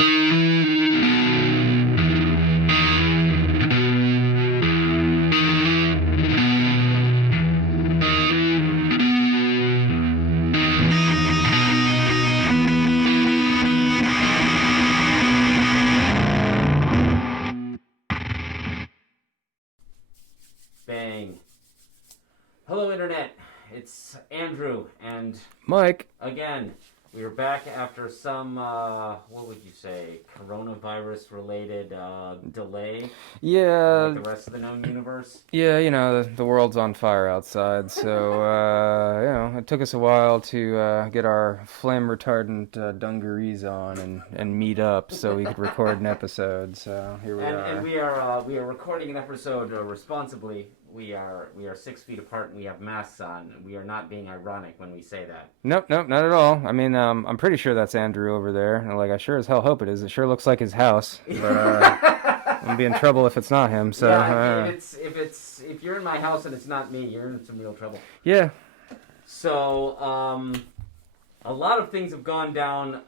Bang. Hello, Internet. It's Andrew, and Mike. Again, we are back after some, what would you say, coronavirus-related delay. Yeah. Like the rest of the known universe. Yeah, the world's on fire outside, so, it took us a while to get our flame-retardant dungarees on and meet up so we could record an episode, so here we are. And we are recording an episode responsibly. We are 6 feet apart and we have masks on. We are not being ironic when we say that. Nope, not at all. I mean, I'm pretty sure that's Andrew over there. And, I sure as hell hope it is. It sure looks like his house. But I'm gonna be in trouble if it's not him. So yeah, if you're in my house and it's not me, you're in some real trouble. Yeah. So a lot of things have gone down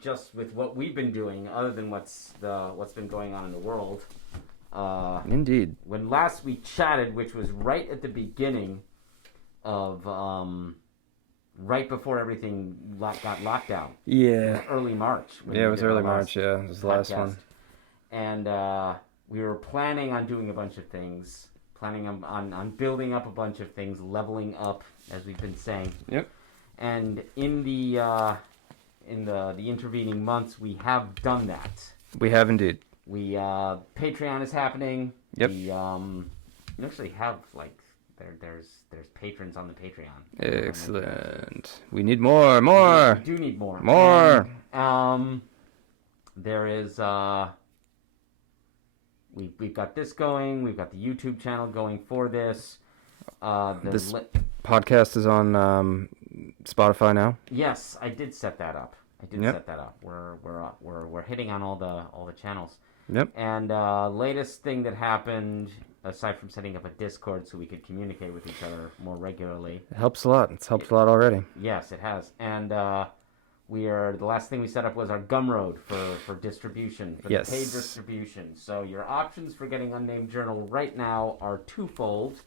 just with what we've been doing, other than what's been going on in the world. Indeed. When last we chatted, which was right at the beginning of, right before everything got locked down. Yeah. Early March. Yeah, it was early March, yeah. It was the last one. And we were planning on doing a bunch of things, planning on building up a bunch of things, leveling up, as we've been saying. Yep. And in the intervening months, we have done that. We have indeed. We Patreon is happening. Yep. We actually have there's patrons on the Patreon. Excellent. We need more. We do need more. More. And, there is we've got this going. We've got the YouTube channel going for this. This podcast is on Spotify now. Yes, I did set that up. Set that up. We're hitting on all the channels. Yep. And latest thing that happened, aside from setting up a Discord so we could communicate with each other more regularly. It helps a lot. It's helped a lot already. Yes, it has. And the last thing we set up was our Gumroad for distribution, for yes. the paid distribution. So your options for getting Unnamed Journal right now are twofold.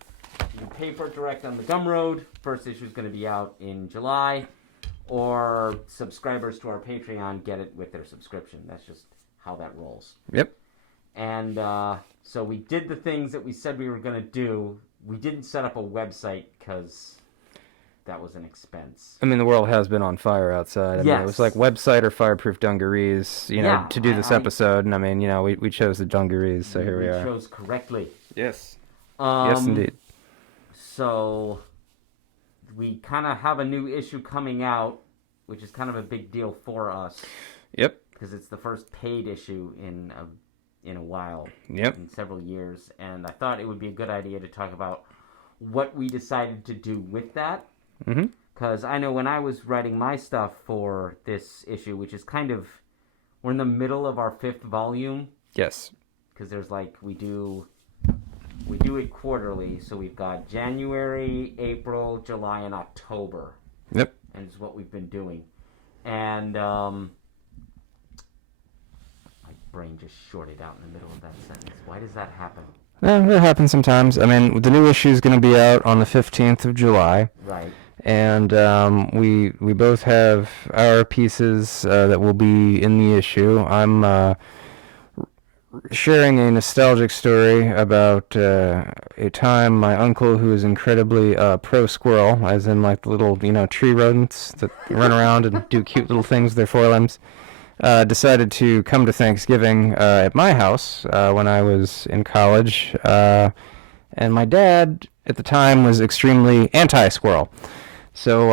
You can pay for it direct on the Gumroad. First issue is going to be out in July. Or subscribers to our Patreon get it with their subscription. That's just how that rolls. Yep. And so we did the things that we said we were going to do. We didn't set up a website because that was an expense. I mean, the world has been on fire outside. I mean, it was like website or fireproof dungarees, to do this episode. And I mean, we chose the dungarees, so here we are. We chose correctly. Yes. Yes, indeed. So we kind of have a new issue coming out, which is kind of a big deal for us. Yep. Because it's the first paid issue in a while. Yep. In several years. And I thought it would be a good idea to talk about what we decided to do with that. Mm-hmm. Because I know when I was writing my stuff for this issue, which is we're in the middle of our 5th volume. Yes. Because there's we do it quarterly, so we've got January, April, July, and October. Yep. And it's what we've been doing. And my brain just shorted out in the middle of that sentence. Why does that happen? It happens sometimes. I mean, the new issue is going to be out on the 15th of July. Right. And we both have our pieces that will be in the issue. I'm sharing a nostalgic story about a time my uncle, who is incredibly pro-squirrel, as in the little, tree rodents that run around and do cute little things with their forelimbs, decided to come to Thanksgiving at my house when I was in college. And my dad, at the time, was extremely anti-squirrel. So,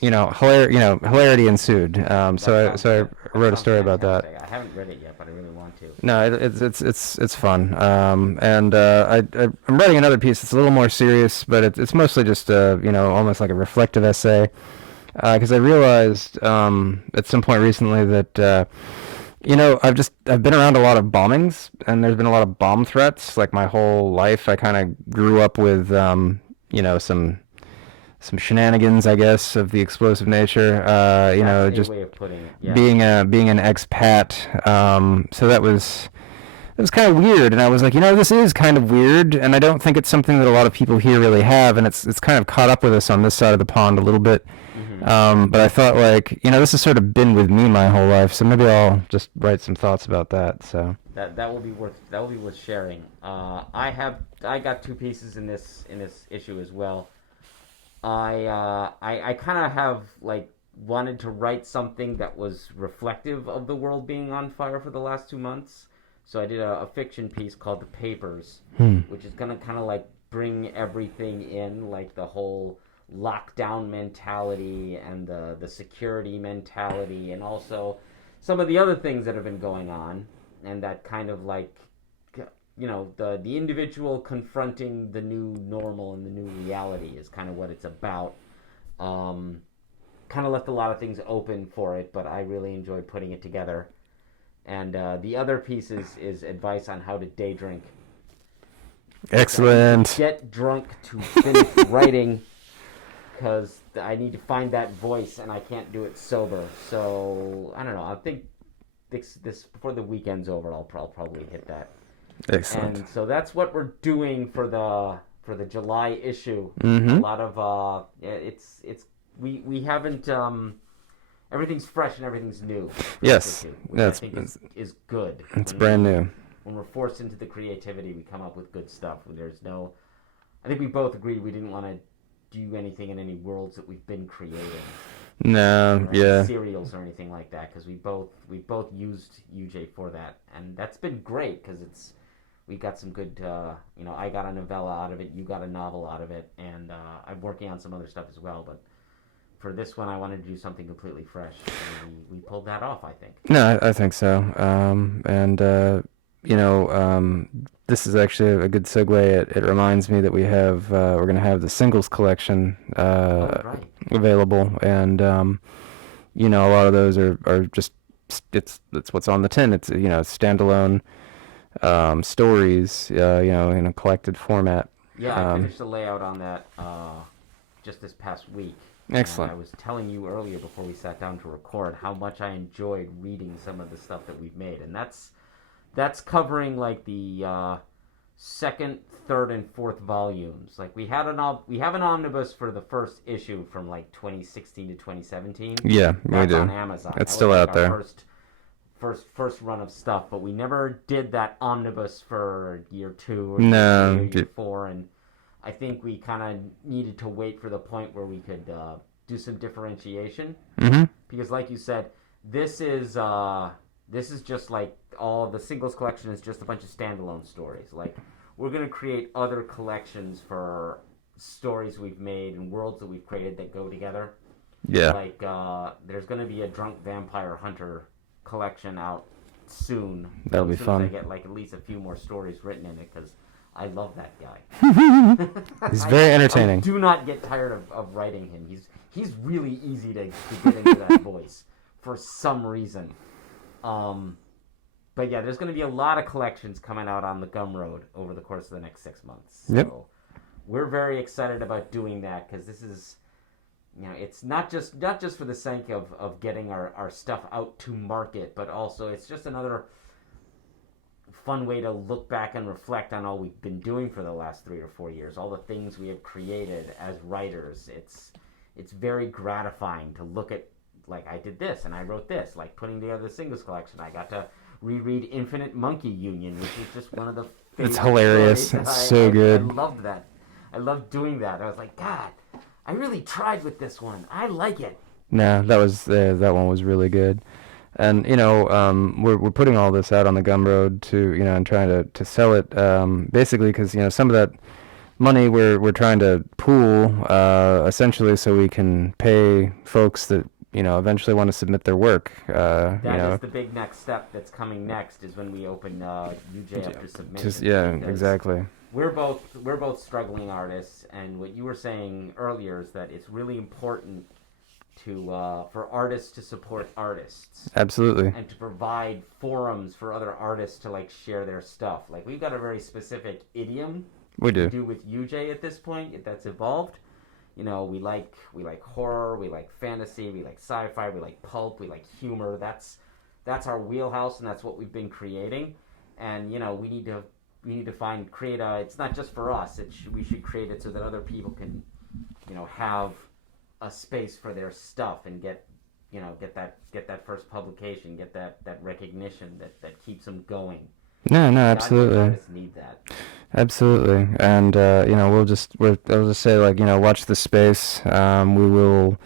hilarity ensued. So I wrote a story about that. I haven't read it yet, but I really want to. No, it's fun. I'm writing another piece that's a little more serious, but it's mostly just almost like a reflective essay. Because I realized at some point recently that I've been around a lot of bombings, and there's been a lot of bomb threats. Like my whole life, I kind of grew up with some some shenanigans, I guess, of the explosive nature. That's a Just way of putting it. Yeah. being an expat. So that was it was kind of weird, and I was like, this is kind of weird, and I don't think it's something that a lot of people here really have, and it's kind of caught up with us on this side of the pond a little bit. Hmm. But I thought, like, this has sort of been with me my whole life, so maybe I'll just write some thoughts about that. So That will be worth sharing. I got two pieces in this issue as well. I kind of have like wanted to write something that was reflective of the world being on fire for the last 2 months. So I did a fiction piece called The Papers, which is gonna kind of like bring everything in, like the whole lockdown mentality and the security mentality, and also some of the other things that have been going on, and that kind of like the individual confronting the new normal and the new reality is kind of what it's about. Kind of left a lot of things open for it, but I really enjoyed putting it together. And the other piece is advice on how to day drink. excellent. Get drunk to finish writing, because I need to find that voice, and I can't do it sober. So I don't know. I think this before the weekend's over, I'll probably hit that. Excellent. And so that's what we're doing for the July issue. Mm-hmm. A lot of we haven't everything's fresh and everything's new. Yes, issue, which that's I think is good. it's brand new. When we're forced into the creativity, we come up with good stuff. There's no, I think we both agreed we didn't want to do anything in any worlds that we've been creating. No, Or yeah. serials or anything like that, because we both used UJ for that, and that's been great because we got some good. I got a novella out of it, you got a novel out of it, and I'm working on some other stuff as well. But for this one, I wanted to do something completely fresh, and we pulled that off, I think. No, I think so. This is actually a good segue. It reminds me that we're going to have the singles collection Right. available, and a lot of those are just it's what's on the tin. It's standalone stories, in a collected format. Yeah, I finished the layout on that just this past week. Excellent. And I was telling you earlier before we sat down to record how much I enjoyed reading some of the stuff that we've made, and that's covering like the second, third, and fourth volumes. Like we have an omnibus for the first issue from like 2016 to 2017. Yeah, we That's do. on Amazon. It's That still was, out like, there. our first run of stuff, but we never did that omnibus for year 2 or No, year 3 or year 4, and I think we kind of needed to wait for the point where we could do some differentiation, Mm-hmm. because like you said, this is just like all the singles collection is just a bunch of standalone stories. Like we're gonna create other collections for stories we've made and worlds that we've created that go together. Yeah. Like there's gonna be a drunk vampire hunter collection out soon. That'll be as soon fun. As I get like at least a few more stories written in it, because I love that guy. He's very entertaining. I do not get tired of writing him. He's really easy to get into that voice for some reason. But yeah, there's going to be a lot of collections coming out on the Gumroad over the course of the next 6 months. So Yep. we're very excited about doing that, because this is, it's not just for the sake of getting our stuff out to market, but also it's just another fun way to look back and reflect on all we've been doing for the last 3 or 4 years, all the things we have created as writers. It's very gratifying to look at, like, I did this and I wrote this, like putting together the singles collection. I got to reread Infinite Monkey Union, which is just one of the favorite It's hilarious. stories. It's so good. I loved that. I loved doing that. I was like, God, I really tried with this one. I like it. No, that one was really good. And we're putting all this out on the Gumroad to and trying to sell it, basically because some of that money we're trying to pool, essentially so we can pay folks that eventually want to submit their work. That is the big next step that's coming next, is when we open UJ up to submission. Yeah, because exactly. We're both struggling artists, and what you were saying earlier is that it's really important for artists to support artists. Absolutely. And to provide forums for other artists to like share their stuff. Like we've got a very specific idiom We do. to do with UJ at this point that's evolved. we like horror, we like fantasy, we like sci-fi, we like pulp, we like humor. That's our wheelhouse, and that's what we've been creating. And we need to create a. It's not just for us. We should create it so that other people can, have a space for their stuff and get that first publication, get that recognition that keeps them going. No, Absolutely. absolutely. Artists need that. Absolutely. And, I'll just say, like, watch the space. We will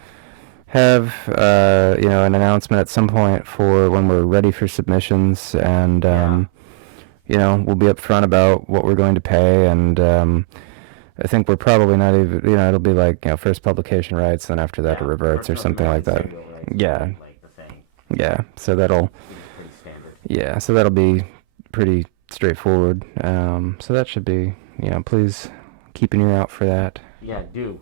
have, an announcement at some point for when we're ready for submissions. And, we'll be upfront about what we're going to pay. And, I think we're probably not even, it'll be like, first publication rights, then after that it reverts or something like that. Yeah. Like the thing. Yeah. So that'll, Pretty standard. yeah, so that'll be pretty straightforward. So that should be, please keep an ear out for that. Yeah, do.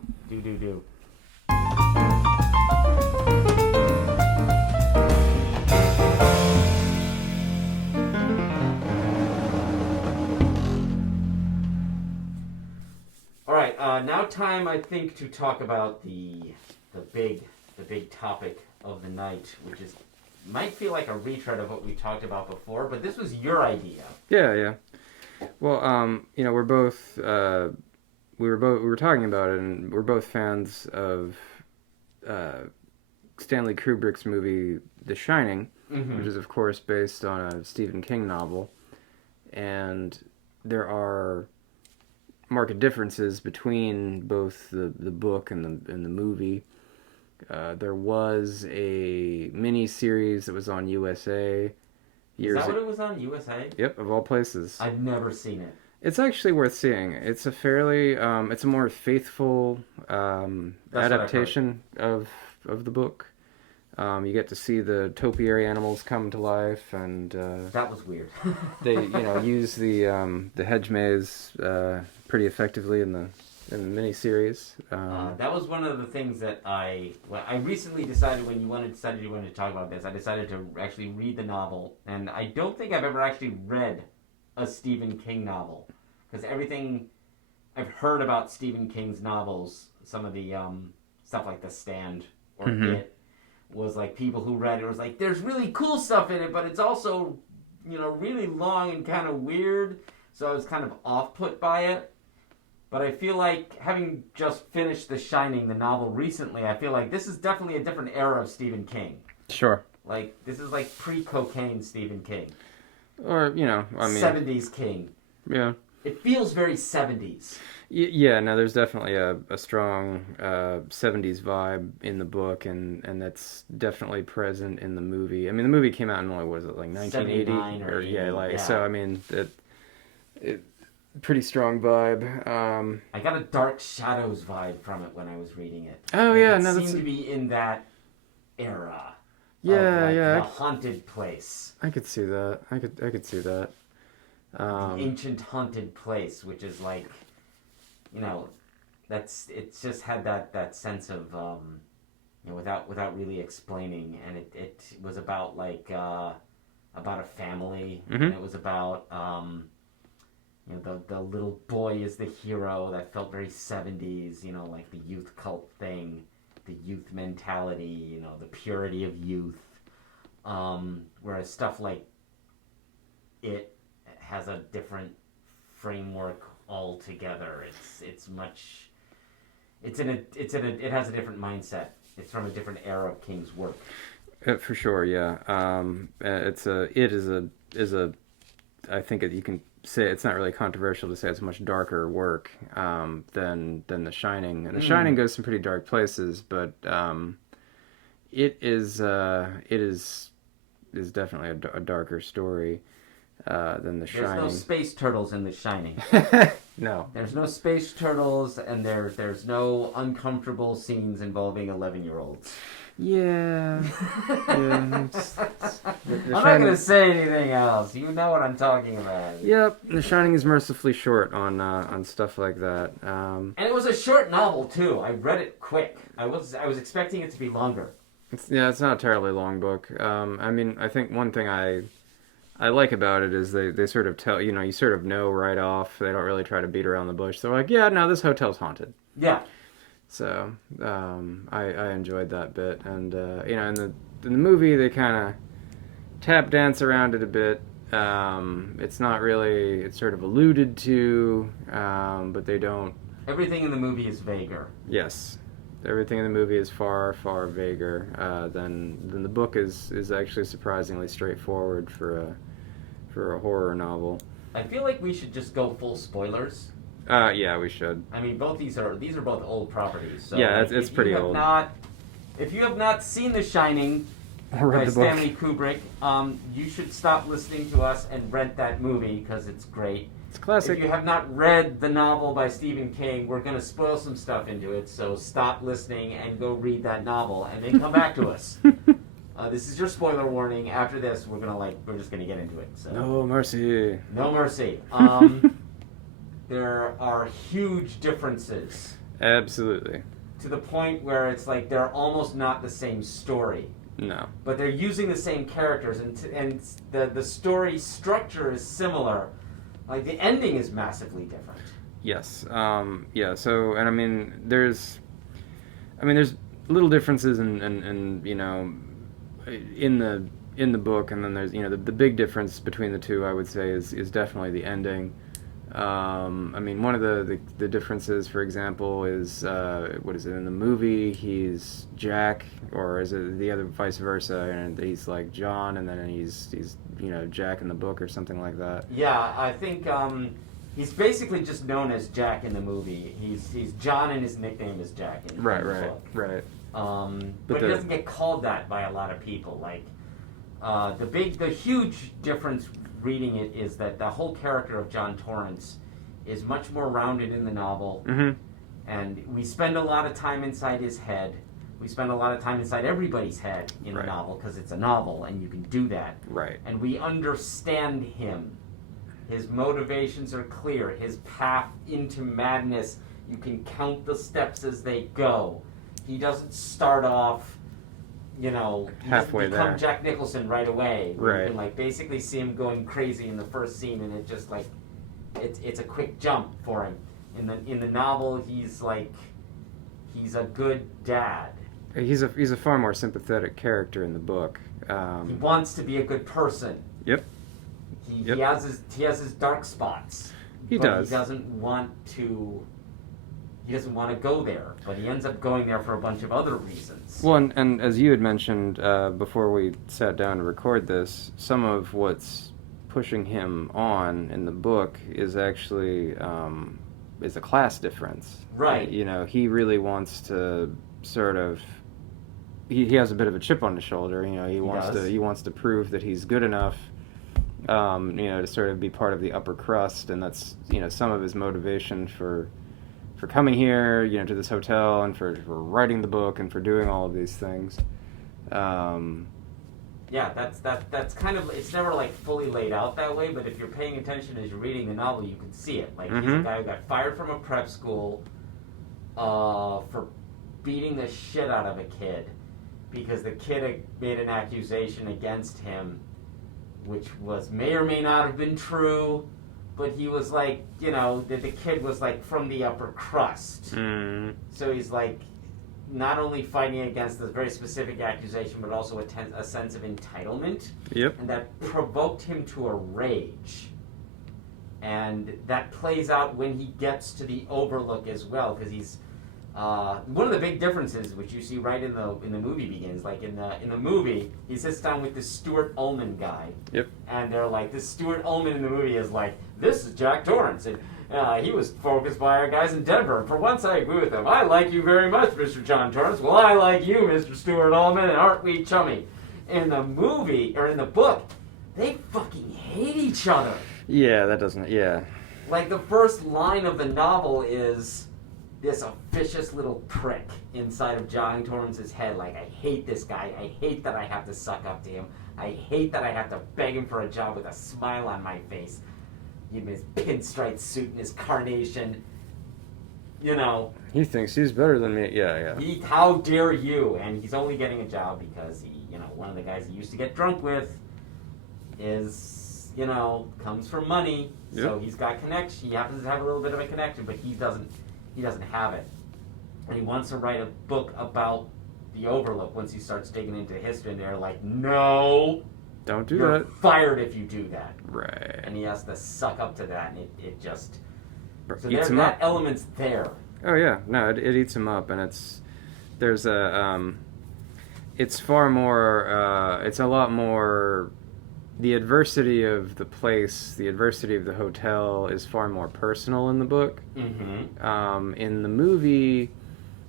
All right, now time, I think, to talk about the big topic of the night, which might feel like a retread of what we talked about before, but this was your idea. Yeah. Well, we're both we were talking about it, and we're both fans of Stanley Kubrick's movie The Shining, which is of course based on a Stephen King novel, and there are marked differences between both the book and the movie. There was a mini series that was on USA. Is that what it was on, USA? Yep, of all places. I've never seen it. It's actually worth seeing. It's a fairly, it's a more faithful adaptation of the book. You get to see the topiary animals come to life, and that was weird. they, use the hedge maze pretty effectively in the miniseries. That was one of the things that I recently decided when you wanted to talk about this. I decided to actually read the novel, and I don't think I've ever actually read a Stephen King novel, because everything I've heard about Stephen King's novels, some of the stuff like The Stand or It, was like people who read it was like, there's really cool stuff in it, but it's also really long and kind of weird. So I was kind of off-put by it. But I feel like, having just finished The Shining, the novel, recently, I feel like this is definitely a different era of Stephen King. Sure. Like, this is like pre-cocaine Stephen King. Or, 70s King. Yeah. It feels very 70s. Yeah, no, there's definitely a strong 70s vibe in the book, and that's definitely present in the movie. I mean, the movie came out in, what was it, like 1980? Or 80, So, I mean, it pretty strong vibe. I got a Dark Shadows vibe from it when I was reading it. Oh, like, yeah. It no, seemed to be in that era. Yeah. The haunted place. I could see that. I could see that. The ancient haunted place, which is like, it's just had that sense of, without really explaining, and it was about like about a family, and it was about the little boy is the hero. That felt very 70s, like the youth cult thing, the youth mentality, the purity of youth. Whereas stuff like It has a different framework altogether. It has a different mindset. It's from a different era of King's work. For sure, yeah. I think you can say it's not really controversial to say it's a much darker work than The Shining. And The Shining goes some pretty dark places, but it is definitely a darker story than The Shining. There's no space turtles in The Shining. No. There's no space turtles, and there's no uncomfortable scenes involving 11-year-olds. Yeah. I'm not going to say anything else. You know what I'm talking about. Yep. The Shining is mercifully short on stuff like that. And it was a short novel, too. I read it quick. I was expecting it to be longer. It's not a terribly long book. I mean, I think one thing I like about it is they sort of tell, you sort of know right off. They don't really try to beat around the bush. They're like, yeah, no, this hotel's haunted. Yeah. So I enjoyed that bit, and in the movie they kind of tap dance around it a bit. It's not really, it's sort of alluded to, but they don't. Everything in the movie is vaguer. Yes, everything in the movie is far vaguer than the book is actually surprisingly straightforward for a horror novel. I feel like we should just go full spoilers. Yeah, we should. I mean, these are both old properties. So yeah, like, it's pretty old. If you have not seen The Shining by Stanley Kubrick, you should stop listening to us and rent that movie because it's great. It's classic. If you have not read the novel by Stephen King, we're going to spoil some stuff into it, so stop listening and go read that novel and then come back to us. This is your spoiler warning. After this, we're just gonna get into it. So. No mercy. No mercy. There are huge differences. Absolutely. To the point where it's like they're almost not the same story. No. But they're using the same characters, and the story structure is similar. Like the ending is massively different. Yes. Yeah. So, and I mean, there's little differences in in the book, and then there's the big difference between the two, I would say, is definitely the ending. I mean, one of the differences, for example, is what is it in the movie? He's Jack, or is it the other vice versa? And he's like John, and then he's Jack in the book, or something like that. Yeah, I think he's basically just known as Jack in the movie. He's John, and his nickname is Jack in the book. Right. But he doesn't get called that by a lot of people. Like the huge difference reading it is that the whole character of John Torrance is much more rounded in the novel, and we spend a lot of time inside his head. We spend a lot of time inside everybody's head in the novel because it's a novel, and you can do that. Right. And we understand him. His motivations are clear. His path into madness, you can count the steps as they go. He doesn't start off, halfway become there. Jack Nicholson right away. Right. You can basically see him going crazy in the first scene, and it just it's a quick jump for him. In the novel, he's a good dad. He's a far more sympathetic character in the book. He wants to be a good person. Yep. He has his dark spots. He does. He doesn't want to go there, but he ends up going there for a bunch of other reasons. Well, and as you had mentioned before we sat down to record this, some of what's pushing him on in the book is actually is a class difference. Right. He really wants to sort of. He has a bit of a chip on his shoulder. He wants to prove that he's good enough. To sort of be part of the upper crust, and that's some of his motivation for coming here, to this hotel, and for writing the book, and for doing all of these things. Yeah, that's kind of, it's never fully laid out that way, but if you're paying attention as you're reading the novel, you can see it. He's a guy who got fired from a prep school for beating the shit out of a kid because the kid had made an accusation against him, which may or may not have been true. But he was that the kid was from the upper crust. So he's not only fighting against this very specific accusation, but also a sense of entitlement. Yep. And that provoked him to a rage. And that plays out when he gets to the Overlook as well, because he's one of the big differences, which you see right in the movie begins. In the movie, he sits down with this Stuart Ullman guy. Yep. And they're this Stuart Ullman in the movie is this is Jack Torrance, and he was focused by our guys in Denver. And for once, I agree with him. I like you very much, Mr. John Torrance. Well, I like you, Mr. Stuart Ullman, and aren't we chummy? In the movie or in the book, they fucking hate each other. Yeah, that doesn't. Yeah. The first line of the novel is this officious little prick inside of John Torrance's head. I hate this guy. I hate that I have to suck up to him. I hate that I have to beg him for a job with a smile on my face. In his pinstripe suit and his carnation. He thinks he's better than me. Yeah. How dare you? And he's only getting a job because one of the guys he used to get drunk with is, comes from money. Yep. So he's got connection. He happens to have a little bit of a connection, but he doesn't have it. and he wants to write a book about the Overlook once he starts digging into history, and they're like, no, Don't do you're that. fired if you do that. Right. And he has to suck up to that, and it just... So Eats him that up. element's there. Oh yeah, no, it eats him up, and there's a it's far more it's a lot more, the adversity of the place, the adversity of the hotel is far more personal in the book. Mm-hmm. In the movie,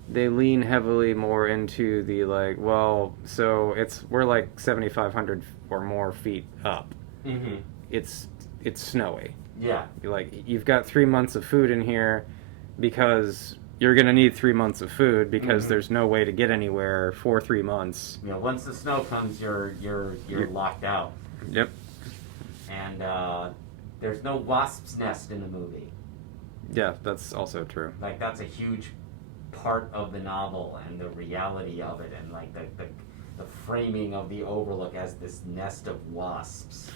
they lean heavily more into the like, well, so we're like 7,500 or more feet up. Mm-hmm. It's snowy. Yeah. You've got 3 months of food in here because you're gonna need 3 months of food because there's no way to get anywhere for 3 months. You know, once the snow comes, you're locked out. Yep. And there's no wasp's nest in the movie. Yeah, that's also true. Like, that's a huge part of the novel and the reality of it, and like the framing of the Overlook as this nest of wasps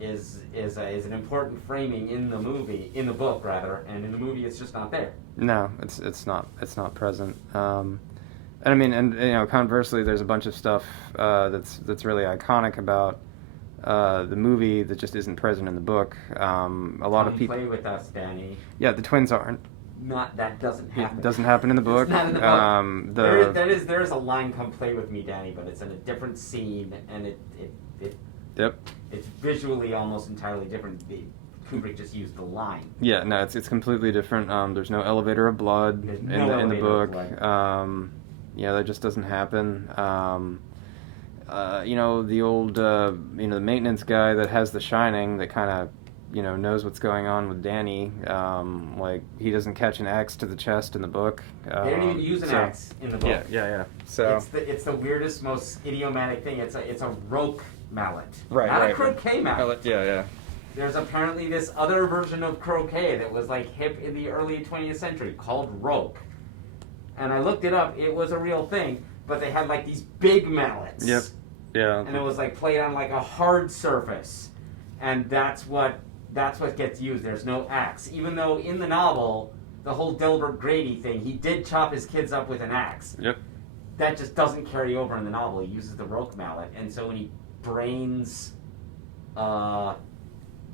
is an important framing in the book rather, and in the movie it's just not there. No, it's not present. And I mean, and you know, conversely, there's a bunch of stuff that's really iconic about the movie that just isn't present in the book. A lot of people play with us, Danny. Yeah, the twins aren't. That doesn't happen. It doesn't happen in the book. It's not in the book. There is a line, "Come play with me, Danny," but it's in a different scene, and it Yep. It's visually almost entirely different. Kubrick just used the line. Yeah, no, it's completely different. There's no elevator of blood in the book. Yeah, that just doesn't happen. You know, the old the maintenance guy that has The Shining that kind of knows what's going on with Danny. Like, he doesn't catch an axe to the chest in the book. They don't even use an axe in the book. Yeah. So it's the weirdest, most idiomatic thing. It's a roque mallet, right, not right, a croquet mallet. Yeah. There's apparently this other version of croquet that was like hip in the early 20th century called roque, and I looked it up. It was a real thing, but they had like these big mallets. Yep. Yeah. And it was like played on like a hard surface, and that's what gets used. There's no axe, even though in the novel, the whole Delbert Grady thing, he did chop his kids up with an axe. Yep. That just doesn't carry over in the novel. He uses the roque mallet, and so when he brains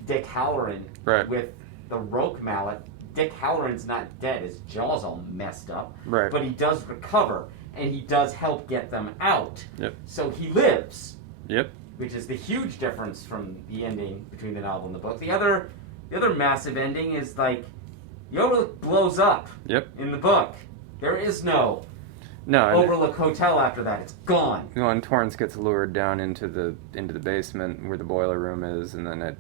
Dick Halloran with the roque mallet, Dick Halloran's not dead. His jaw's all messed up. Right. But he does recover, and he does help get them out. Yep. So he lives. Yep. Which is the huge difference from the ending between the novel and the book. The other massive ending is like the Overlook blows up. Yep. In the book, there is no Overlook Hotel after that. It's gone. And Torrance gets lured down into the basement where the boiler room is, and then it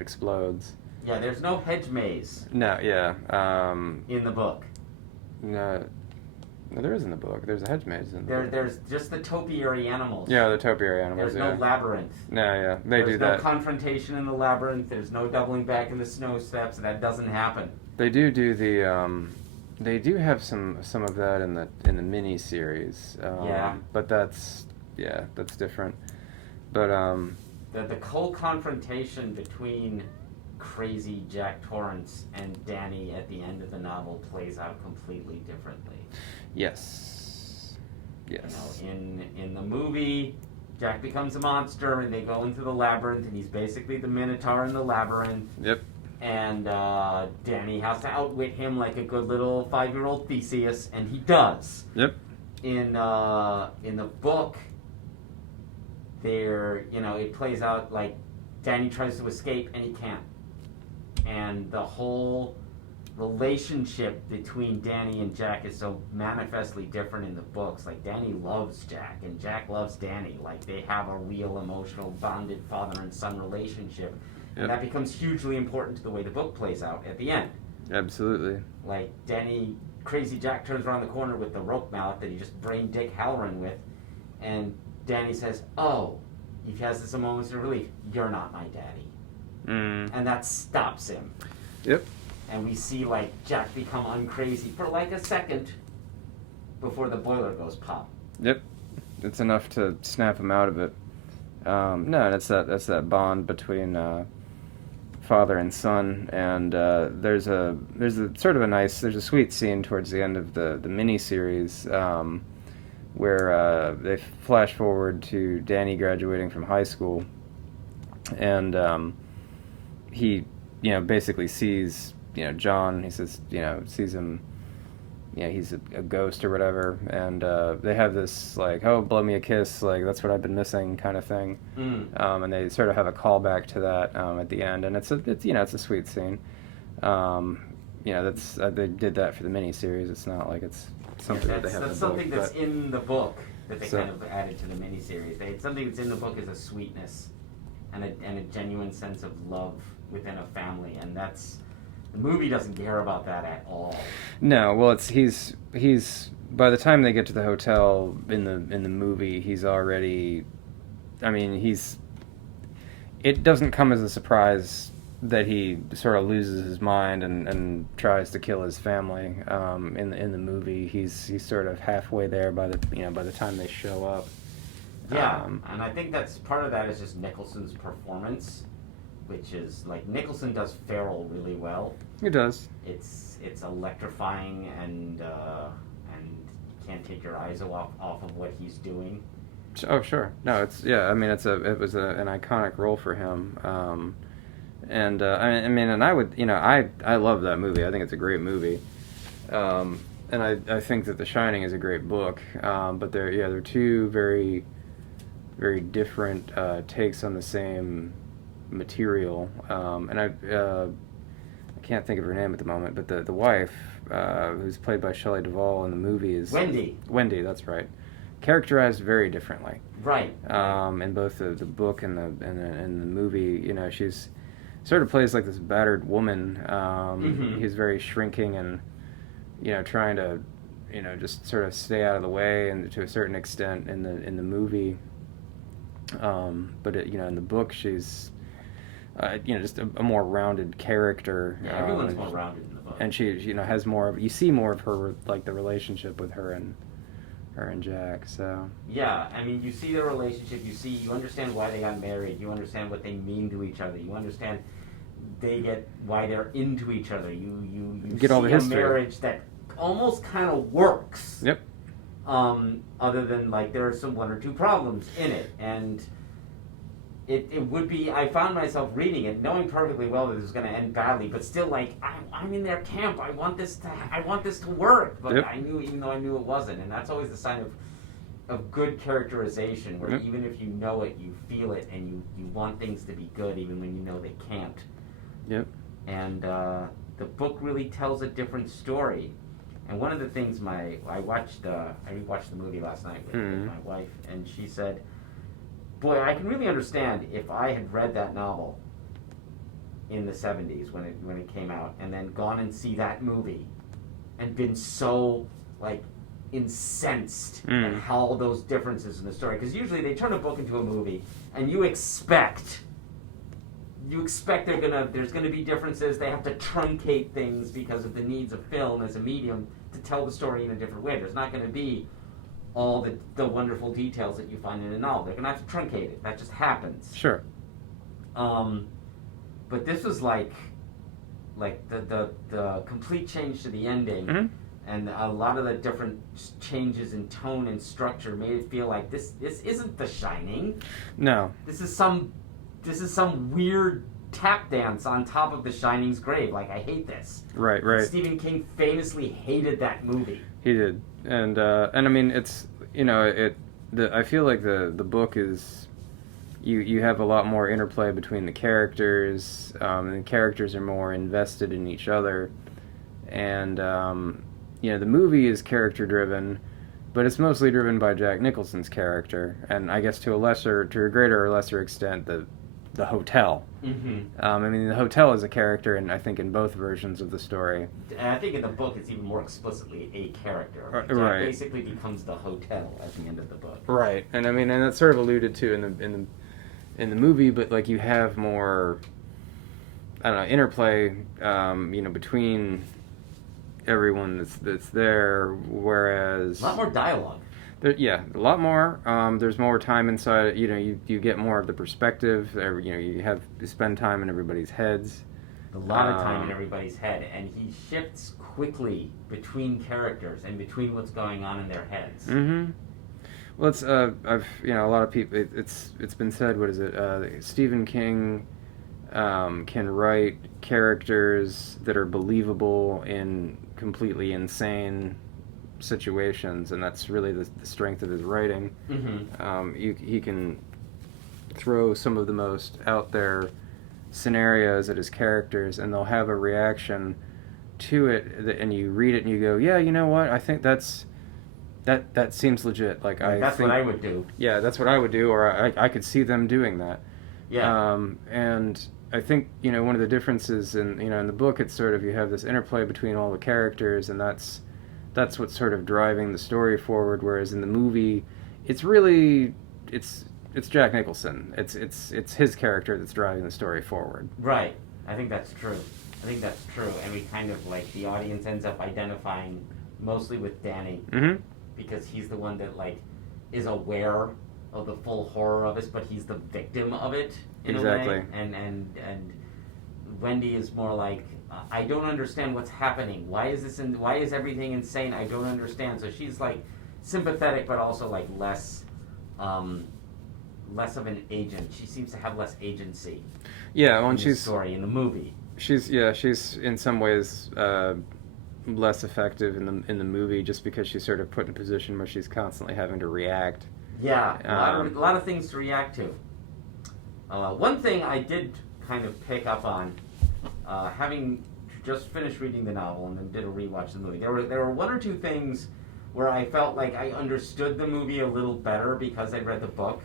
explodes. Yeah, there's no hedge maze. No, yeah. In the book. No, there is in the book. There's a hedge maze in the book. There's just the topiary animals. Yeah, the topiary animals. There's no labyrinth. No, yeah, they do that. There's no confrontation in the labyrinth. There's no doubling back in the snow steps. That doesn't happen. They do the. They do have some of that in the mini series. Yeah. But that's different. But the whole confrontation between crazy Jack Torrance and Danny at the end of the novel plays out completely differently. Yes. You know, in the movie, Jack becomes a monster, and they go into the labyrinth, and he's basically the Minotaur in the labyrinth. Yep. And Danny has to outwit him like a good little 5-year-old Theseus, and he does. Yep. In the book, it plays out like Danny tries to escape and he can't. And the whole relationship between Danny and Jack is so manifestly different in the books. Like, Danny loves Jack, and Jack loves Danny. Like, they have a real emotional, bonded father and son relationship. Yep. And that becomes hugely important to the way the book plays out at the end. Absolutely. Like, crazy Jack turns around the corner with the rope mallet that he just brained Dick Halloran with, and Danny says, "Oh," he has this moment of relief, "You're not my daddy." And that stops him. Yep. And we see, like, Jack become uncrazy for like a second before the boiler goes pop. Yep. It's enough to snap him out of it. No, that's that bond between father and son, and there's a sort of there's a sweet scene towards the end of the miniseries where they flash forward to Danny graduating from high school, and he basically sees John. He says sees him. He's a ghost or whatever, and they have this like, oh, blow me a kiss, like that's what I've been missing kind of thing, and they sort of have a callback to that at the end, and it's a sweet scene. That's they did that for the miniseries. It's not like it's something that they have. That's something that's in the book that they kind of added to the miniseries. Something that's in the book is a sweetness and a genuine sense of love within a family, and that's. The movie doesn't care about that at all. No, well, he's by the time they get to the hotel in the movie, he's already. I mean, it doesn't come as a surprise that he sort of loses his mind and tries to kill his family. In the movie, he's sort of halfway there by the time they show up. Yeah, and I think that's part of that is just Nicholson's performance. Which is like Nicholson does Farrell really well. He does. It's electrifying and you can't take your eyes off of what he's doing. Oh sure, no, I mean it was an iconic role for him, and I would I love that movie. I think it's a great movie, and I think that The Shining is a great book, but they're two very very different takes on the same material, and I can't think of her name at the moment, but the wife, who's played by Shelley Duvall in the movie, is Wendy, that's right, characterized very differently, right, in both the book and the movie. She's sort of plays like this battered woman, who's very shrinking and trying to just sort of stay out of the way, and to a certain extent in the movie, but in the book she's just a more rounded character. Yeah, everyone's more rounded in the book. And she, has more of, you see more of her, like the relationship with her and Jack. So yeah, I mean, you see the relationship. You understand why they got married. You understand what they mean to each other. You understand why they're into each other. You get all the history. A marriage that almost kind of works. Yep. Other than like there are some one or two problems in it, and. It would be. I found myself reading it, knowing perfectly well that it was going to end badly, but still, like I'm in their camp. I want this to work, but yep. Even though I knew it wasn't, and that's always the sign of good characterization, where yep. even if you know it, you feel it, and you want things to be good, even when you know they can't. Yep. And the book really tells a different story. And one of the things I rewatched the movie last night with my wife, and she said, boy, I can really understand if I had read that novel in the 70s when it came out, and then gone and see that movie and been so like incensed at how those differences in the story, because usually they turn a book into a movie and you expect there's gonna be differences. They have to truncate things because of the needs of film as a medium to tell the story in a different way. There's not going to be all the wonderful details that you find in a novel. They're going to have to truncate it. That just happens. Sure. But this was like the complete change to the ending, and a lot of the different changes in tone and structure made it feel like this isn't The Shining. No. This is some weird tap dance on top of The Shining's grave. Like, I hate this. Right. Stephen King famously hated that movie. He did. And I mean, it's, I feel like the book is, you have a lot more interplay between the characters, and the characters are more invested in each other, and, the movie is character driven, but it's mostly driven by Jack Nicholson's character, and I guess to a greater or lesser extent, the hotel. I mean, the hotel is a character, and I think in both versions of the story. And I think in the book it's even more explicitly a character. Like right. It basically becomes the hotel at the end of the book. Right, and I mean, and that's sort of alluded to in the movie, but like you have more, I don't know, interplay, between everyone that's there, whereas a lot more dialogue. Yeah, a lot more. There's more time inside. You get more of the perspective. You spend time in everybody's heads. A lot of time in everybody's head, and he shifts quickly between characters and between what's going on in their heads. Mm-hmm. Well, it's a lot of people. It's been said. What is it? Stephen King can write characters that are believable in completely insane situations, and that's really the strength of his writing. Mm-hmm. He can throw some of the most out there scenarios at his characters, and they'll have a reaction to it, and you read it and you go, yeah, you know what, I think that seems legit. Like, that's what I would do. Yeah, that's what I would do, or I could see them doing that. Yeah. And I think, one of the differences in the book, it's sort of, you have this interplay between all the characters, and that's what's sort of driving the story forward, whereas in the movie, it's really, it's Jack Nicholson. It's his character that's driving the story forward. Right. I think that's true. And we kind of, like, the audience ends up identifying mostly with Danny. Mm-hmm. Because he's the one that, like, is aware of the full horror of it, but he's the victim of it in a way. And Wendy is more like, I don't understand what's happening. Why is everything insane? I don't understand. So she's, like, sympathetic, but also, like, less of an agent. She seems to have less agency. Yeah, well, in the story in the movie. She's in some ways less effective in the movie, just because she's sort of put in a position where she's constantly having to react. Yeah, a lot of things to react to. One thing I did kind of pick up on, having just finished reading the novel and then did a rewatch of the movie, there were one or two things where I felt like I understood the movie a little better because I read the book.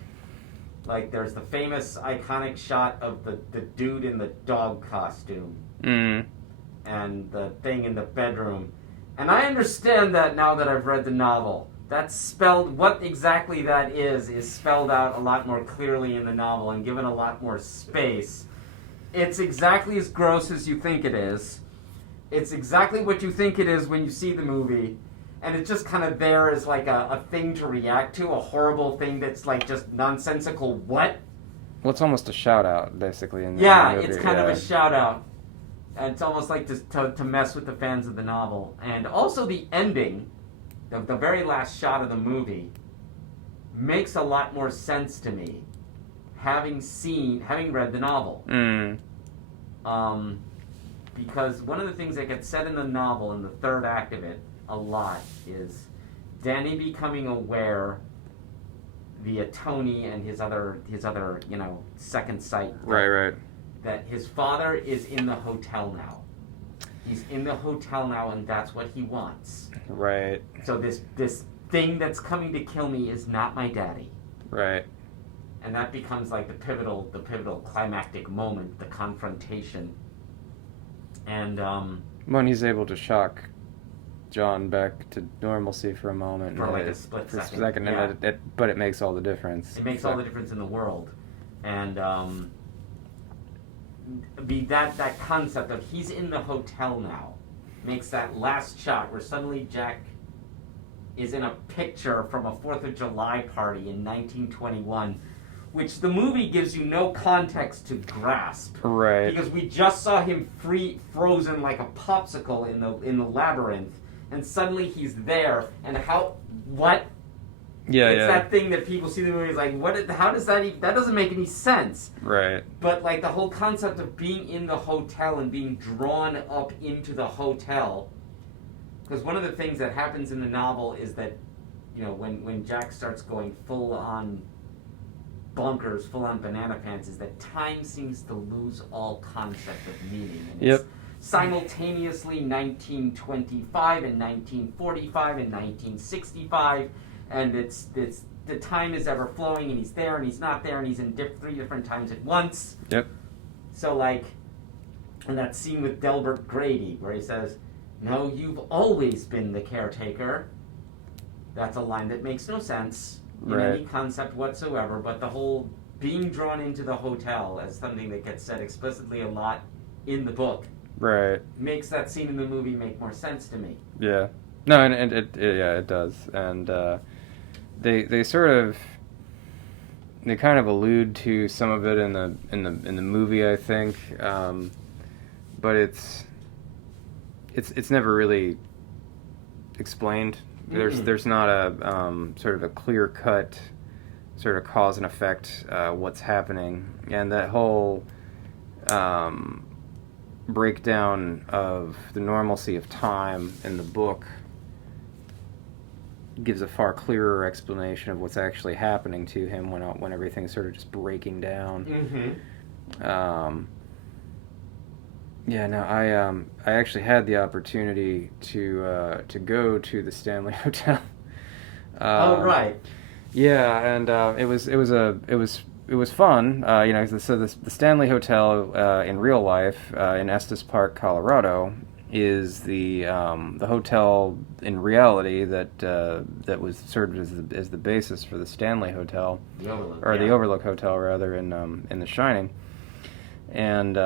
Like, there's the famous iconic shot of the dude in the dog costume. Mm. And the thing in the bedroom. And I understand that now that I've read the novel. That's spelled, what exactly that is spelled out a lot more clearly in the novel and given a lot more space. It's exactly as gross as you think it is. It's exactly what you think it is when you see the movie. And it's just kind of there as like a thing to react to, a horrible thing that's like just nonsensical what? Well, it's almost a shout-out, basically. In the movie. It's kind of a shout-out. And it's almost like to mess with the fans of the novel. And also the ending, the very last shot of the movie, makes a lot more sense to me, having read the novel. Mm. Because one of the things that gets said in the novel, in the third act of it, a lot, is Danny becoming aware via Tony and his other second sight. Right. That his father is in the hotel now. He's in the hotel now, and that's what he wants. Right. So this thing that's coming to kill me is not my daddy. Right. And that becomes like the pivotal climactic moment, the confrontation. And when he's able to shock John back to normalcy for a moment. For like a split second. Yeah. But it makes all the difference. It makes all the difference in the world. And that concept of he's in the hotel now makes that last shot where suddenly Jack is in a picture from a 4th of July party in 1921, which the movie gives you no context to grasp. Right. Because we just saw him frozen like a popsicle in the labyrinth, and suddenly he's there, and what? Yeah, it's that thing that people see the movie is like, how does that even, that doesn't make any sense. Right. But like the whole concept of being in the hotel and being drawn up into the hotel, because one of the things that happens in the novel is that, when Jack starts going full on bonkers, full on banana pants, is that time seems to lose all concept of meaning. And yep. It's simultaneously 1925 and 1945 and 1965. And it's the time is ever flowing, and he's there, and he's not there, and he's in 3 different times at once. Yep. So, like, and that scene with Delbert Grady, where he says, "No, you've always been the caretaker." That's a line that makes no sense in any concept whatsoever, but the whole being drawn into the hotel as something that gets said explicitly a lot in the book makes that scene in the movie make more sense to me. Yeah. No, and it does. And they sort of they kind of allude to some of it in the movie, I think, but it's never really explained. There's not a sort of a clear cut sort of cause and effect what's happening, and that whole breakdown of the normalcy of time in the book gives a far clearer explanation of what's actually happening to him when everything's sort of just breaking down. Mm-hmm. Yeah, no, I actually had the opportunity to go to the Stanley Hotel. Oh, right. Yeah, and it was fun. So the Stanley Hotel in real life in Estes Park, Colorado, is the hotel in reality that was served as the basis for the Stanley Hotel, The Overlook, the Overlook Hotel rather in The Shining, and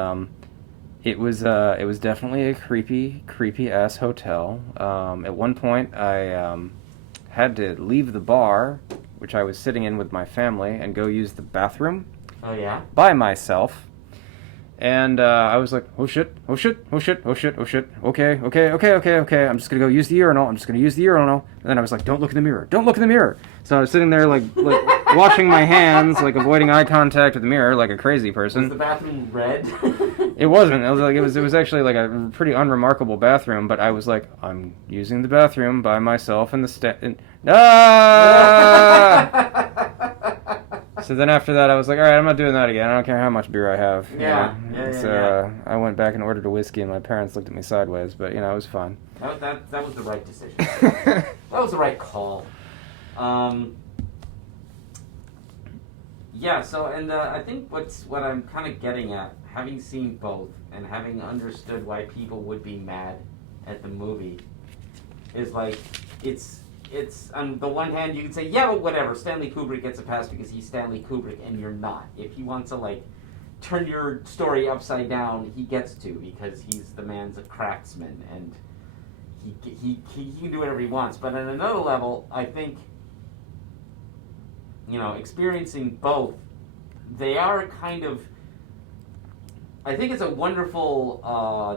it was definitely a creepy ass hotel. At one point, I had to leave the bar, which I was sitting in with my family, and go use the bathroom. Oh yeah. By myself. And I was like, oh shit. Okay. I'm just gonna go use the urinal. And then I was like, don't look in the mirror. So I was sitting there like washing my hands, like avoiding eye contact with the mirror, like a crazy person. Was the bathroom red? It wasn't. It was actually like a pretty unremarkable bathroom. But I was like, I'm using the bathroom by myself in the So then after that, I was like, all right, I'm not doing that again. I don't care how much beer I have. Yeah. I went back and ordered a whiskey, and my parents looked at me sideways, but, it was fun. That was the right decision. That was the right call. Yeah, so, and I think what I'm kind of getting at, having seen both, and having understood why people would be mad at the movie, is like, it's on the one hand you can say, yeah, but whatever, Stanley Kubrick gets a pass because he's Stanley Kubrick and you're not. If he wants to like turn your story upside down, he gets to, because he's the man's a craftsman and he can do whatever he wants. But on another level, I think, experiencing both, they are kind of, I think it's a wonderful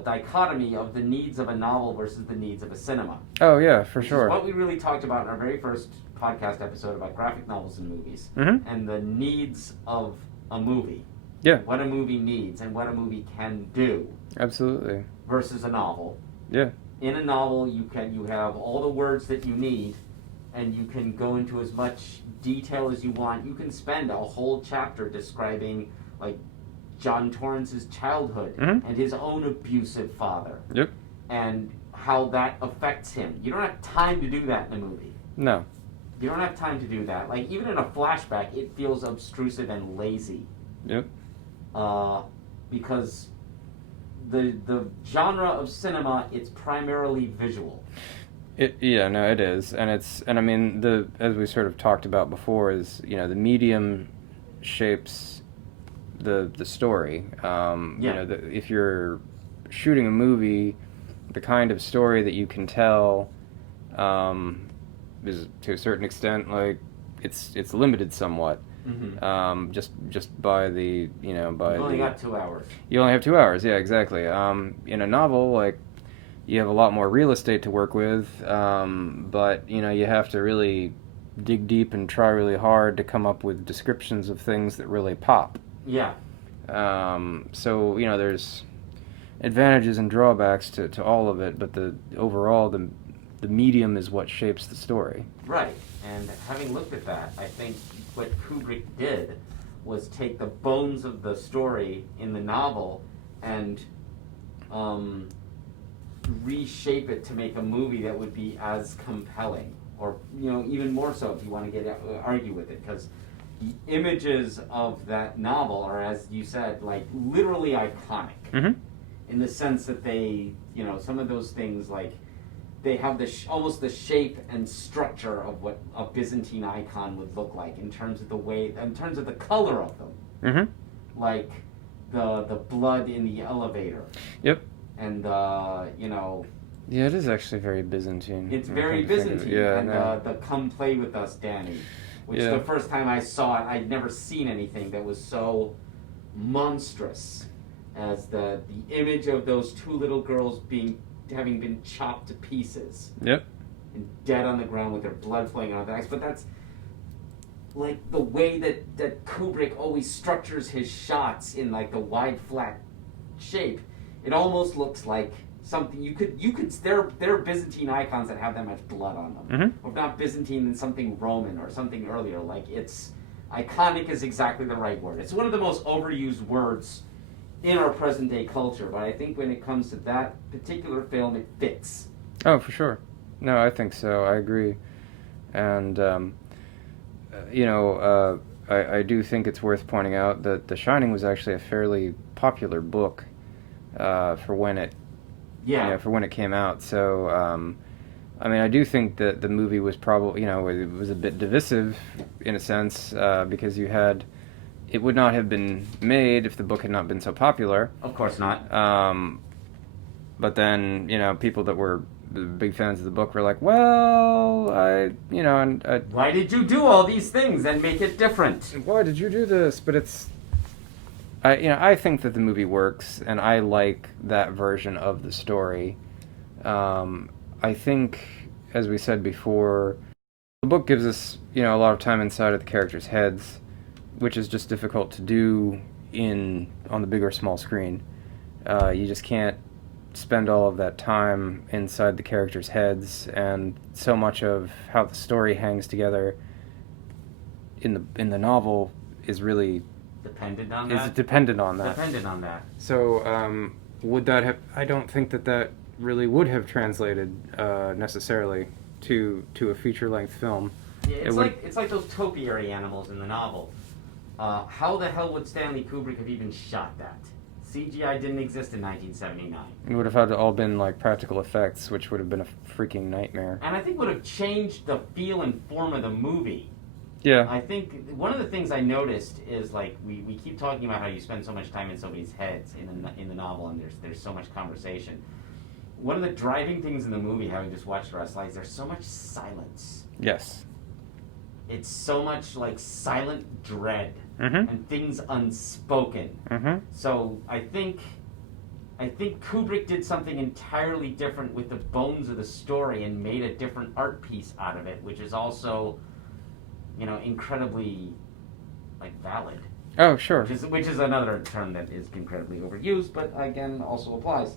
dichotomy of the needs of a novel versus the needs of a cinema. Oh, yeah, for sure. What we really talked about in our very first podcast episode about graphic novels and movies, and the needs of a movie. Yeah. What a movie needs and what a movie can do. Absolutely. Versus a novel. Yeah. In a novel, you have all the words that you need, and you can go into as much detail as you want. You can spend a whole chapter describing, like, John Torrance's childhood and his own abusive father. Yep. And how that affects him. You don't have time to do that in a movie. No. You don't have time to do that. Like, even in a flashback, it feels obtrusive and lazy. Yep. Because the genre of cinema, it's primarily visual. It is, and I mean as we sort of talked about before, is the medium shapes the story. If you're shooting a movie, the kind of story that you can tell is to a certain extent like it's limited somewhat. Just by the you only got 2 hours. You only have 2 hours, yeah, exactly. In a novel, like, you have a lot more real estate to work with, but you have to really dig deep and try really hard to come up with descriptions of things that really pop. Yeah. So there's advantages and drawbacks to all of it, but overall the medium is what shapes the story. Right. And having looked at that, I think what Kubrick did was take the bones of the story in the novel and reshape it to make a movie that would be as compelling, or even more so if you want to argue with it, because the images of that novel are, as you said, like literally iconic, in the sense that they, some of those things, like, they have almost the shape and structure of what a Byzantine icon would look like in terms of the color of them. Like the blood in the elevator. Yep. And Yeah, it is actually very Byzantine. It's I very come to think of it. Byzantine, Yeah, and no. the "Come play with us, Danny," which Yeah. the first time I saw it, I'd never seen anything that was so monstrous as the image of those two little girls having been chopped to pieces Yep. and dead on the ground with their blood flowing out of their eyes. But that's like the way that Kubrick always structures his shots in like the wide flat shape. It almost looks like something you could there are Byzantine icons that have that much blood on them. Mm-hmm. Or if not Byzantine, then something Roman or something earlier. Like it's iconic is exactly the right word. It's one of the most overused words in our present day culture, but I think when it comes to that particular film, it fits. Oh, for sure. No, I think so. I agree. And, I do think it's worth pointing out that The Shining was actually a fairly popular book for when it for when it came out. So, I do think that the movie was probably, it was a bit divisive in a sense because it would not have been made if the book had not been so popular. Of course not. But then, people that were big fans of the book were like, well, Why did you do all these things and make it different? why did you do this? But I think that the movie works, and I like that version of the story. I think, as we said before, the book gives us, a lot of time inside of the characters' heads, which is just difficult to do on the big or small screen. You just can't spend all of that time inside the characters' heads, and so much of how the story hangs together in the novel is really Dependent on dependent on that. Dependent on that. So, would that have? I don't think that really would have translated necessarily to a feature-length film. Yeah, it's like those topiary animals in the novel. How the hell would Stanley Kubrick have even shot that? CGI didn't exist in 1979. It would have had to all been like practical effects, which would have been a freaking nightmare. And I think would have changed the feel and form of the movie. Yeah. I think one of the things I noticed is like we keep talking about how you spend so much time in somebody's heads in the novel, and there's so much conversation. One of the driving things in the movie, having just watched the rest, is there's so much silence. Yes. It's so much like silent dread Mm-hmm. and things unspoken. Mm-hmm. So I think Kubrick did something entirely different with the bones of the story and made a different art piece out of it, which is also, incredibly like valid. Oh, sure. Which is another term that is incredibly overused, but again also applies.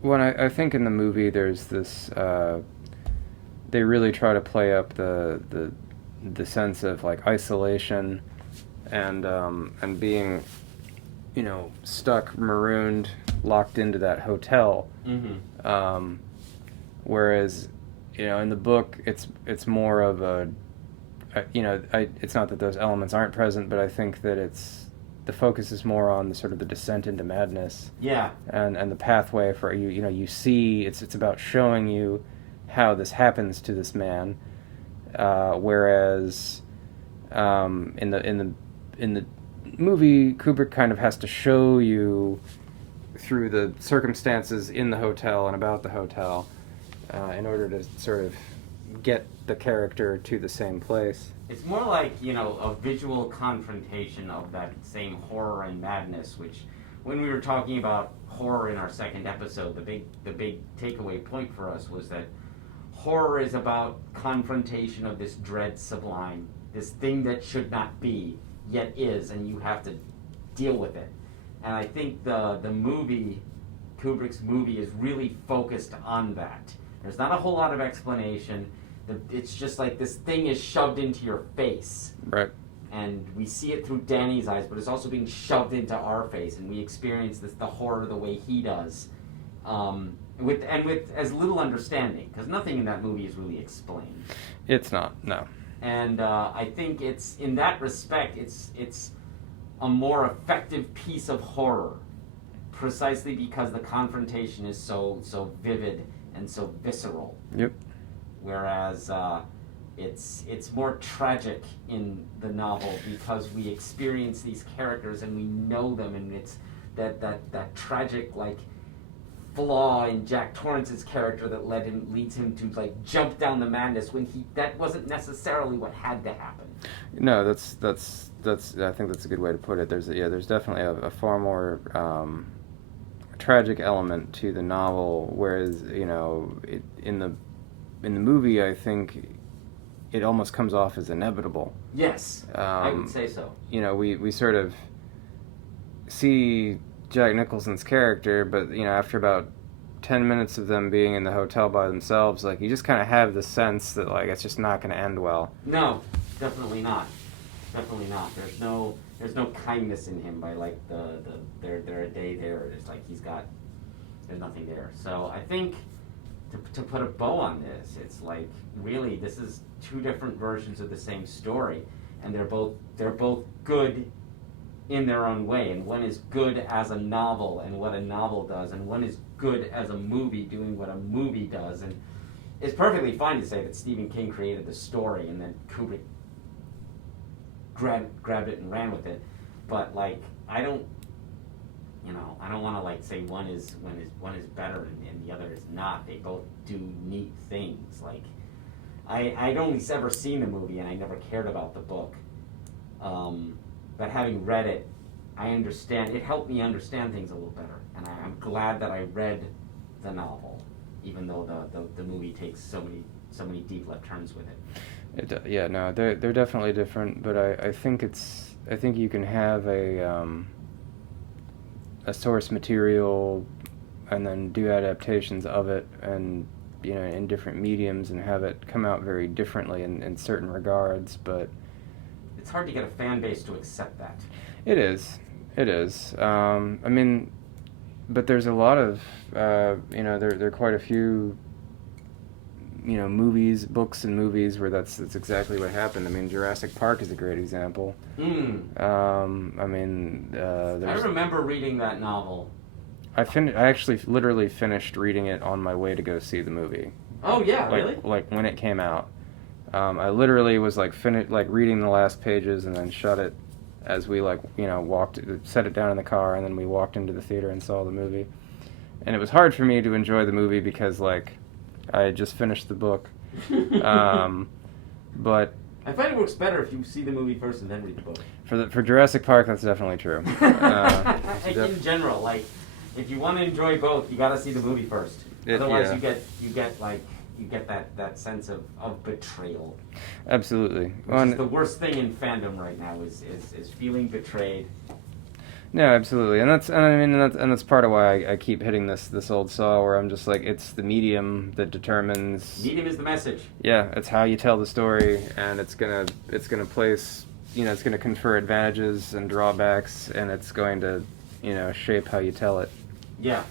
When I think in the movie there's this, they really try to play up the sense of like isolation and being, stuck, marooned, locked into that hotel. Mm-hmm. Whereas, in the book it's more of it's not that those elements aren't present, but I think that the focus is more on the sort of the descent into madness. Yeah. And the pathway for you see it's about showing you how this happens to this man, whereas in the movie Kubrick kind of has to show you through the circumstances in the hotel and about the hotel in order to sort of get the character to the same place. It's more like, a visual confrontation of that same horror and madness, which when we were talking about horror in our second episode, the big takeaway point for us was that horror is about confrontation of this dread sublime, this thing that should not be, yet is, and you have to deal with it. And I think the movie, Kubrick's movie, is really focused on that. There's not a whole lot of explanation. It's just like this thing is shoved into your face. Right. And we see it through Danny's eyes, but it's also being shoved into our face, and we experience the horror the way he does. With as little understanding, because nothing in that movie is really explained. It's not, no. And I think it's, in that respect, it's a more effective piece of horror, precisely because the confrontation is so vivid and so visceral. Yep. Whereas it's more tragic in the novel because we experience these characters and we know them, and it's that tragic like flaw in Jack Torrance's character that leads him to like jump down the madness when that wasn't necessarily what had to happen. No, that's I think that's a good way to put it. There's definitely a far more tragic element to the novel, whereas in the movie, I think it almost comes off as inevitable. Yes, I would say so. We sort of see Jack Nicholson's character, but after about 10 minutes of them being in the hotel by themselves, like you just kind of have the sense that like it's just not going to end well. No, definitely not. Definitely not. There's no kindness in him by like they're a day there. It's like there's nothing there. So I think to put a bow on this, it's like really this is two different versions of the same story, and they're both good in their own way, and one is good as a novel and what a novel does, and one is good as a movie doing what a movie does. And it's perfectly fine to say that Stephen King created the story and then Kubrick grabbed it and ran with it, but like I don't want to like say one is better and the other is not. They both do neat things. Like I'd only ever seen the movie and I never cared about the book. But having read it, I understand. It helped me understand things a little better, and I'm glad that I read the novel, even though the movie takes so many deep left turns with it. They're definitely different, but I think you can have a source material and then do adaptations of it, and in different mediums, and have it come out very differently in certain regards, but it's hard to get a fan base to accept that. It is. I mean, but there's a lot of, there are quite a few, books and movies where that's exactly what happened. I mean, Jurassic Park is a great example. I remember reading that novel. I actually literally finished reading it on my way to go see the movie. Oh yeah, really? Like when it came out. I literally was reading the last pages and then shut it as we set it down in the car, and then we walked into the theater and saw the movie. And it was hard for me to enjoy the movie because I had just finished the book. But I find it works better if you see the movie first and then read the book. For Jurassic Park, that's definitely true. In general, like if you want to enjoy both, you got to see the movie first. Otherwise, you get that sense of betrayal. Absolutely. Which is the worst thing in fandom right now is feeling betrayed. No, absolutely, and that's part of why I keep hitting this old saw where I'm just like, it's the medium that determines. Medium is the message. Yeah, it's how you tell the story, and it's gonna place, it's gonna confer advantages and drawbacks, and it's going to, shape how you tell it. Yeah.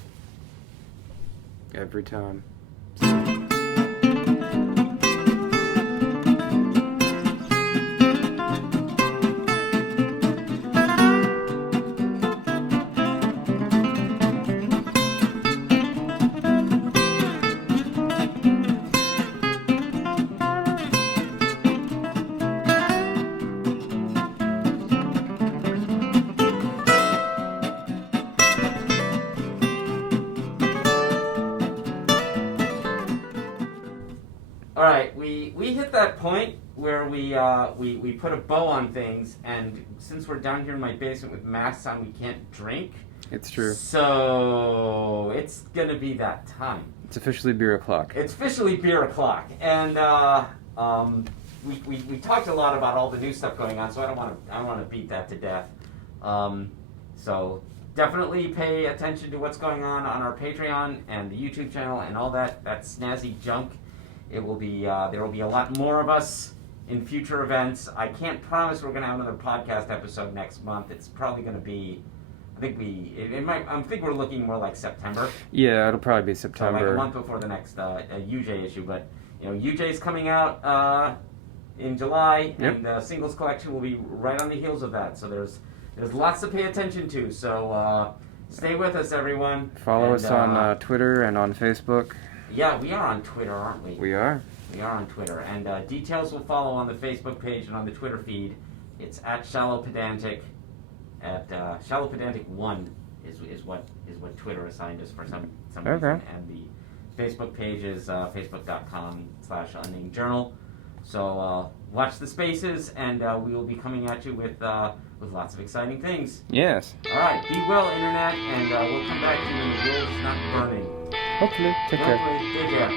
Every time. All right, we hit that point where we put a bow on things, and since we're down here in my basement with masks on, we can't drink. It's true. So it's gonna be that time. It's officially beer o'clock. It's officially beer o'clock, and we talked a lot about all the new stuff going on, so I don't want to beat that to death. So definitely pay attention to what's going on our Patreon and the YouTube channel and all that snazzy junk. It will be there will be a lot more of us in future events. I can't promise we're going to have another podcast episode next month. It's probably going to be, I think we're looking more like September. Yeah, it'll probably be September. So like a month before the next UJ issue. But UJ's coming out in July, yep. And the singles collection will be right on the heels of that. So there's lots to pay attention to. So stay with us, everyone. Follow us on Twitter and on Facebook. Yeah, we are on Twitter, aren't we? We are. We are on Twitter. And details will follow on the Facebook page and on the Twitter feed. It's at Shallow Pedantic, at Shallow Pedantic 1 is what Twitter assigned us for some Okay. reason, and the Facebook page is facebook.com/unnamed journal. So watch the spaces, and we will be coming at you with lots of exciting things. Yes. All right, be well, internet, and we'll come back to you when the world is not burning. Hopefully. Take care. Hopefully, take care.